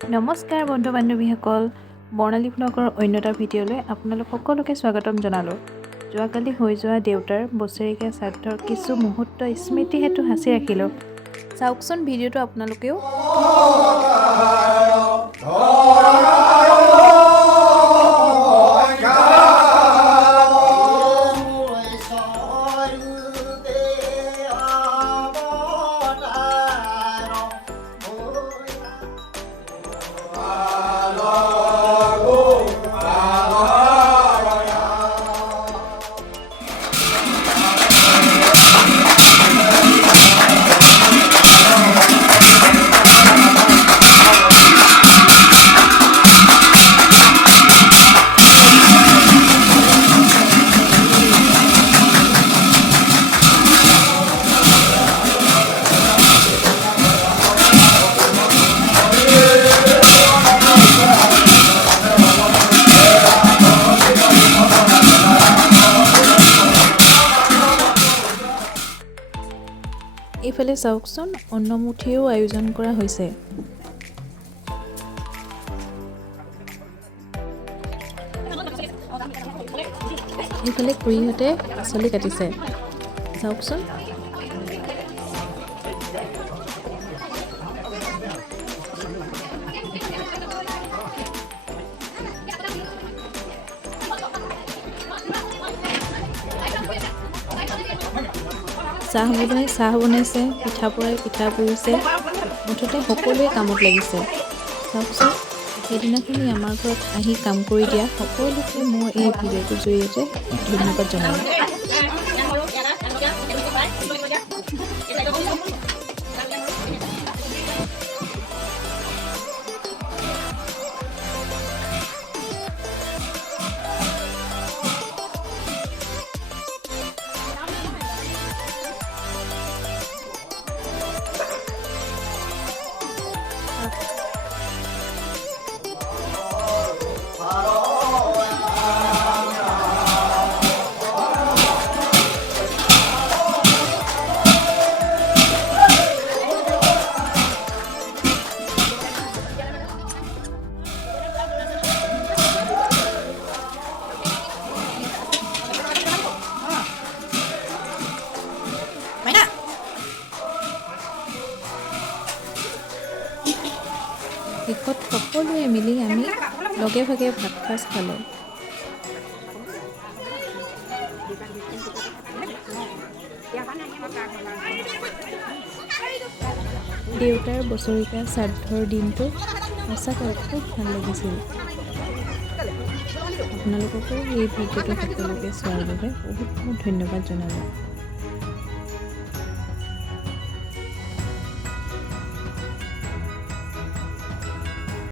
নমস্কাৰ বন্ধু বান্ধৱীসকল, বৰ্ণালী ব্লগৰ অন্য এটা ভিডিঅ'লৈ আপোনালোক সকলোকে স্বাগতম জনালোঁ। যোৱাকালি হৈ যোৱা দেউতাৰ বছৰেকীয়া শ্ৰাদ্ধৰ কিছু মুহূৰ্ত স্মৃতি হেতু সাঁচি ৰাখিলোঁ। চাওকচোন ভিডিঅ'টো আপোনালোকেও। এইফালে চাওকচোন, অন্নমুঠিও আয়োজন কৰা হৈছে। এইফালে খুৰীহঁতে পাচলি কাটিছে, চাওকচোন। চাহ বনাইছে, পিঠা পৰাই পিঠা পুৰিছে, মুঠতে সকলোৱে কামত লাগিছে। চাওকচোন, সেইদিনাখনি আমাৰ ঘৰত আহি কাম কৰি দিয়া সকলোকে মই এই ভিডিঅ'টোৰ জৰিয়তে ধন্যবাদ জনালোঁ। শেষত সকলোৱে মিলি আমি লগে ভাগে ভাত সাজ খালোঁ। দেউতাৰ বছৰেকীয়া শ্ৰাদ্ধৰ দিনটো সঁচাকৈ খুব ভাল লাগিছিল। আপোনালোককো এই ভিডিঅ'টো সকলোকে চোৱাৰ বাবে বহুত বহুত ধন্যবাদ জনালোঁ।